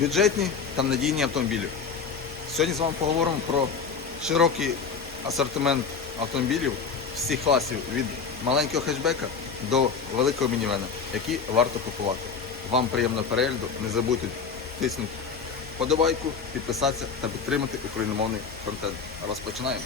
бюджетні та надійні автомобілі. Сьогодні з вами поговоримо про широкий асортимент автомобілів всіх класів від маленького хетчбека до великого мінівена, які варто купувати. Вам приємного перегляду. Не забудьте тиснути подобайку, підписатися та підтримати україномовний контент. Розпочинаємо.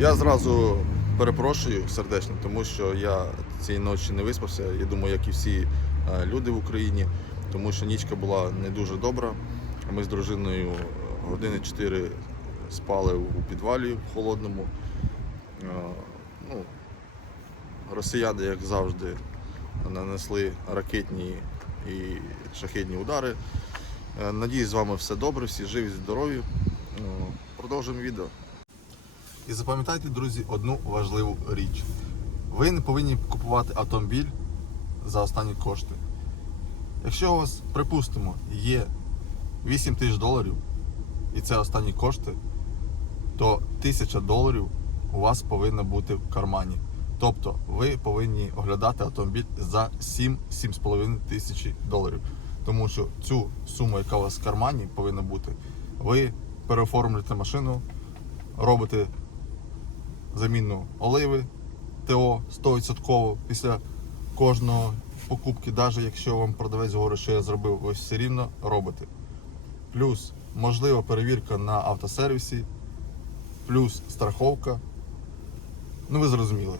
Я зразу перепрошую сердечно, тому що я цієї ночі не виспався. Я думаю, як і всі е, люди в Україні, тому що нічка була не дуже добра. Ми з дружиною години 4 спали у підвалі в холодному. Е, Ну, росіяни, як завжди, нанесли ракетні і шахетні удари. Е, Надіюсь, з вами все добре, всі живі, здорові. Е, Продовжуємо відео. І запам'ятайте, друзі, одну важливу річ. Ви не повинні купувати автомобіль за останні кошти. Якщо у вас, припустимо, є 8 тисяч доларів і це останні кошти, то 1000 доларів у вас повинна бути в кармані. Тобто ви повинні оглядати автомобіль за 7-7,5 тисячі доларів. Тому що цю суму, яка у вас в кармані повинна бути, ви переоформлюєте машину, робите заміну оливи ТО 100% після кожного покупки, навіть якщо вам продавець говорить, що я зробив, ви все рівно робите. Плюс можлива перевірка на автосервісі, плюс страховка. Ну ви зрозуміли.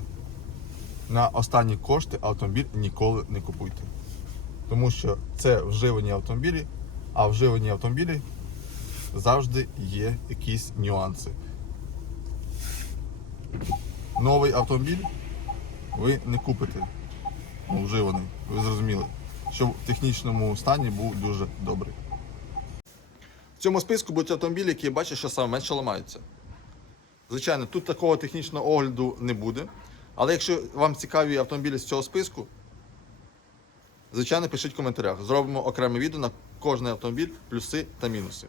На останні кошти автомобіль ніколи не купуйте. Тому що це вживані автомобілі, а вживані автомобілі завжди є якісь нюанси. Новий автомобіль ви не купите. Ну, вживаний. Ви зрозуміли, що в технічному стані був дуже добрий. В цьому списку будуть автомобілі, які я що саме менше ламаються. Звичайно, тут такого технічного огляду не буде. Але якщо вам цікаві автомобілі з цього списку, звичайно, пишіть в коментарях. Зробимо окреме відео на кожний автомобіль, плюси та мінуси.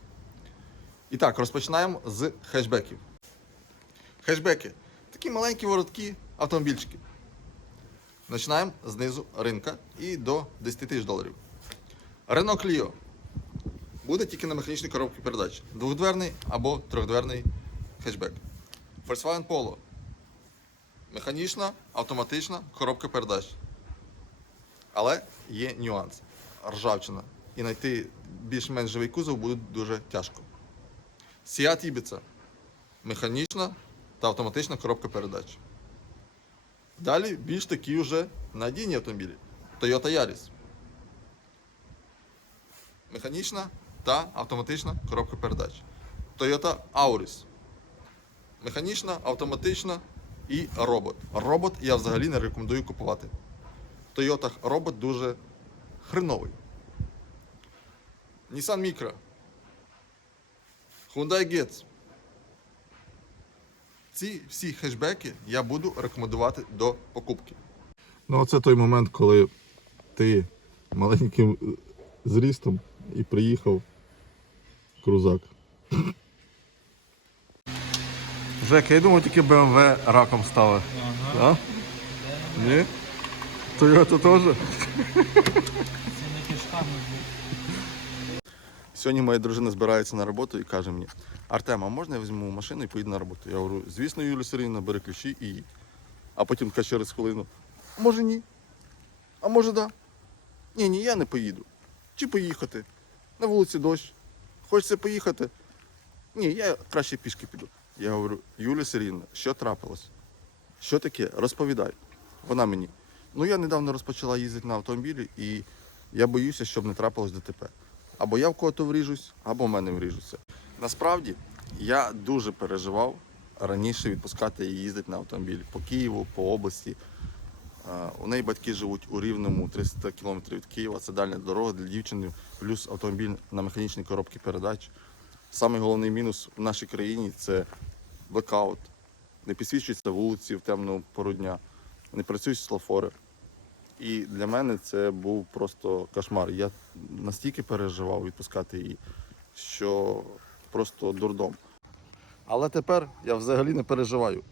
І так, розпочинаємо з хешбеків. Хешбеки. Такі маленькі воротки автомобільчики. Починаємо знизу ринка і до 10 тисяч доларів. Renault Clio. Буде тільки на механічній коробці передач. Двохдверний або трьохдверний хетчбек. Volkswagen Polo. Механічна, автоматична коробка передач. Але є нюанс. Ржавчина. І знайти більш-менш живий кузов буде дуже тяжко. Seat Ibiza. Механічна та автоматична коробка передач. Далі більш такі вже надійні автомобілі. Toyota Yaris. Механічна та автоматична коробка передач. Toyota Auris. Механічна, автоматична і робот. Робот я взагалі не рекомендую купувати. В Toyota робот дуже хреновий. Nissan Micra. Hyundai Getz. Ці всі хешбеки я буду рекомендувати до покупки. Ну, оце той момент, коли ти маленьким зрістом і приїхав крузак. Жека, я думаю, тільки BMW раком стали. Ага. А? Ні? Toyota теж? Це не кишками був. Сьогодні моя дружина збирається на роботу і каже мені: Артем, а можна я візьму машину і поїду на роботу? Я говорю, звісно, Юлія Сергійовна, бери ключі і їдь. А потім така через хвилину. Може ні? А може да? Ні, ні, я не поїду. Чи поїхати? На вулиці дощ. Хочеться поїхати? Ні, я краще пішки піду. Я говорю, Юлія Сергійовна, що трапилось? Що таке? Розповідай. Вона мені. Ну я недавно розпочала їздити на автомобілі і я боюся, щоб не трапилось ДТП. Або я в кого-то вріжусь, або в мене вріжуться. Насправді я дуже переживав раніше відпускати її їздити на автомобілі по Києву, по області. Е, У неї батьки живуть у Рівному 300 кілометрів від Києва. Це дальня дорога для дівчини, плюс автомобіль на механічній коробці передач. Самий головний мінус в нашій країні це блекаут. Не підсвічуються вулиці в темну пору дня, не працюють світлофори. І для мене це був просто кошмар. Я настільки переживав відпускати її, що просто дурдом. Але тепер я взагалі не переживаю.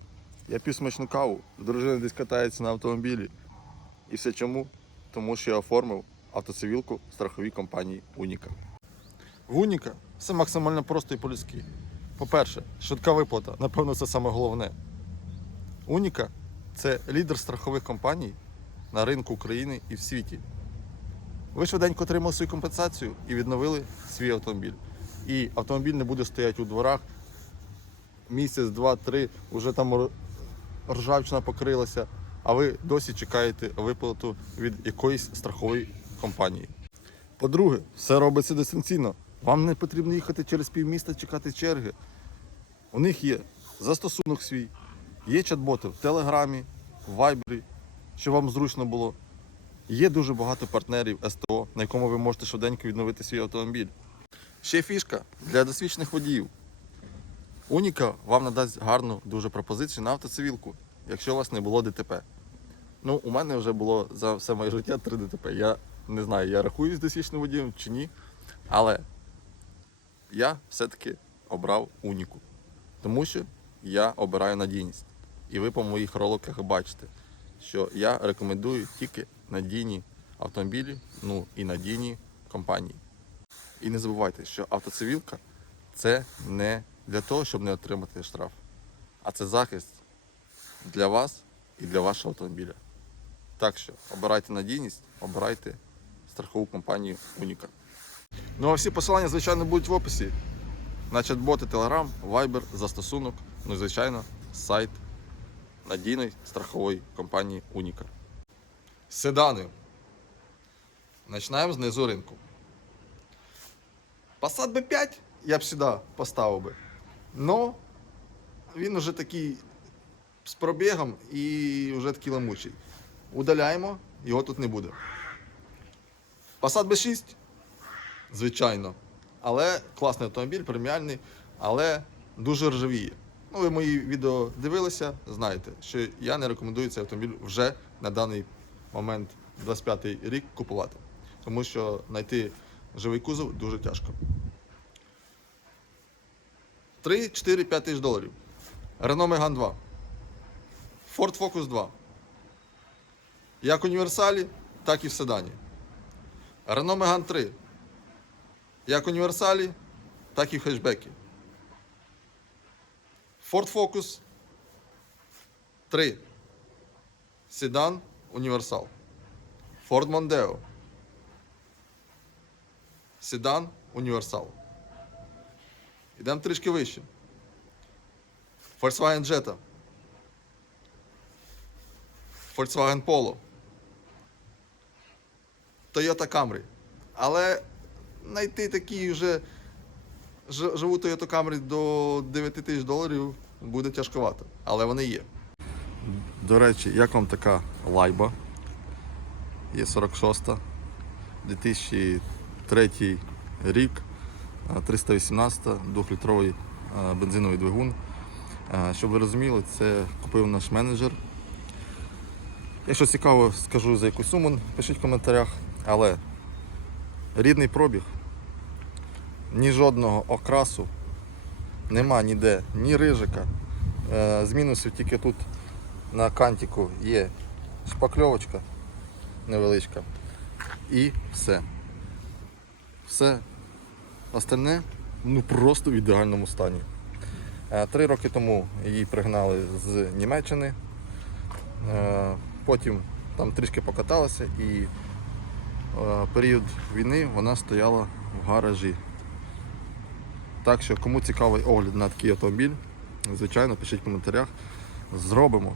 Я п'ю смачну каву, дружина десь катається на автомобілі. І все чому? Тому що я оформив автоцивілку страховій компанії Уніка. В Уніка все максимально просто і по-людськи. По-перше, швидка виплата, напевно, це саме головне. Уніка це лідер страхових компаній на ринку України і в світі. Ви швиденько отримали свою компенсацію і відновили свій автомобіль. І автомобіль не буде стояти у дворах місяць, два, три, вже там ржавчина покрилася, а ви досі чекаєте виплату від якоїсь страхової компанії. По-друге, все робиться дистанційно. Вам не потрібно їхати через півміста чекати черги. У них є застосунок свій, є чат-боти в Телеграмі, в Вайбері, щоб вам зручно було. Є дуже багато партнерів СТО, на якому ви можете швиденько відновити свій автомобіль. Ще фішка для досвідчених водіїв. Уніка вам надасть гарну дуже пропозицію на автоцивілку, якщо у вас не було ДТП. Ну, у мене вже було за все моє життя 3 ДТП. Я не знаю, я рахуюсь досвідченим водієм чи ні. Але я все-таки обрав Уніку. Тому що я обираю надійність. І ви по моїх роликах бачите, що я рекомендую тільки надійні автомобілі, ну і надійні компанії. І не забувайте, що автоцивілка це не для того, щоб не отримати штраф, а це захист для вас і для вашого автомобіля. Так що обирайте надійність, обирайте страхову компанію Уніка. Ну а всі посилання, звичайно, будуть в описі. На чат-боти Telegram, Viber, застосунок, ну і звичайно, сайт надійної страхової компанії Уніка. Седани. Починаємо знизу ринку. Passat B5 я б сюди поставив би. Но він вже такий з пробігом і вже такий ламучий. Удаляємо, його тут не буде. Passat B6, звичайно. Але класний автомобіль, преміальний, але дуже ржавіє. Ну, ви мої відео дивилися, знаєте, що я не рекомендую цей автомобіль вже на даний момент, 25-й рік, купувати. Тому що знайти живий кузов дуже тяжко. 3, 4, 5 тисяч доларів. Renault Megane 2. Ford Focus 2. Як універсалі, так і в седані. Renault Megane 3. Як універсалі, так і в хетчбекі. Ford Focus 3. Седан, універсал. Ford Mondeo. Седан, універсал. Йдемо трішки вище. Volkswagen Jetta. Volkswagen Polo. Toyota Camry. Але знайти такі вже живу Toyota Camry до 9 тисяч доларів буде тяжковато. Але вони є. До речі, як вам така лайба? Є 46 2003 рік. Е, 318 двохлітровий е, бензиновий двигун. Е, Щоб ви розуміли, це купив наш менеджер. Якщо цікаво, скажу за яку суму, пишіть в коментарях. Але рідний пробіг, ні жодного окрасу, нема ніде, ні рижика. Е, З мінусів тільки тут на кантику є шпакльовочка невеличка. І все. Все Остальне ну просто в ідеальному стані. Е, Три роки тому її пригнали з Німеччини. Е, Потім там трішки покаталася і період війни вона стояла в гаражі. Так що, кому цікавий огляд на такий автомобіль, звичайно, пишіть в коментарях. Зробимо.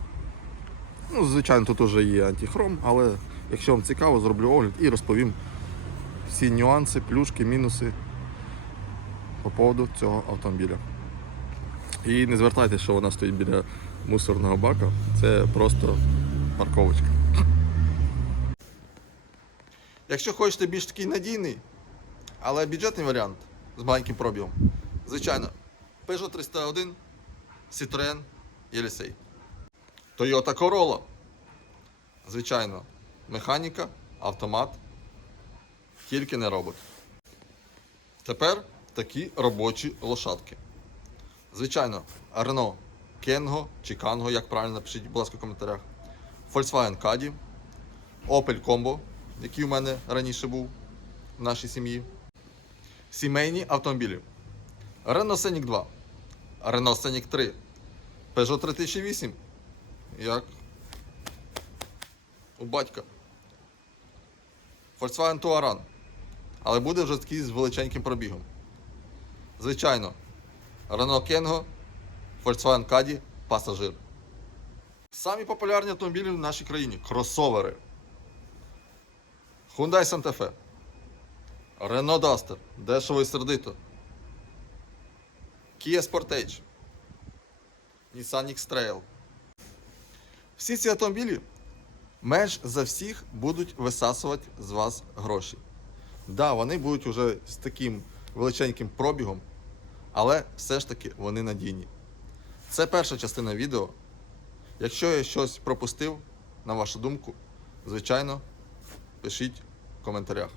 Ну, звичайно, тут вже є антихром, але якщо вам цікаво, зроблю огляд і розповім всі нюанси, плюшки, мінуси по поводу цього автомобіля. І не звертайте, що вона стоїть біля мусорного бака. Це просто парковочка. Якщо хочете більш такий надійний, але бюджетний варіант з маленьким пробігом, звичайно, Peugeot 301, Citroën Єлісей. Toyota Corolla. Звичайно, механіка, автомат, тільки не робот. Тепер такі робочі лошадки. Звичайно, Renault Kengo чи Kango, як правильно напишіть, будь ласка, в коментарях. Volkswagen Caddy, Opel Combo, який у мене раніше був в нашій сім'ї. Сімейні автомобілі. Renault Scenic 2, Renault Scenic 3, Peugeot 3008. Як у батька. Volkswagen Touran. Але буде вже такий з величеньким пробігом. Звичайно, Renault Kengo, Volkswagen Caddy, пасажир. Самі популярні автомобілі в нашій країні кросовери. Hyundai Santa Fe. Renault Duster. Дешево і сердито. Kia Sportage. Nissan X-Trail. Всі ці автомобілі менш за всіх будуть висасувати з вас гроші. Да, вони будуть уже з таким величеньким пробігом, але все ж таки вони надійні. Це перша частина відео. Якщо я щось пропустив, на вашу думку, звичайно, пишіть в коментарях.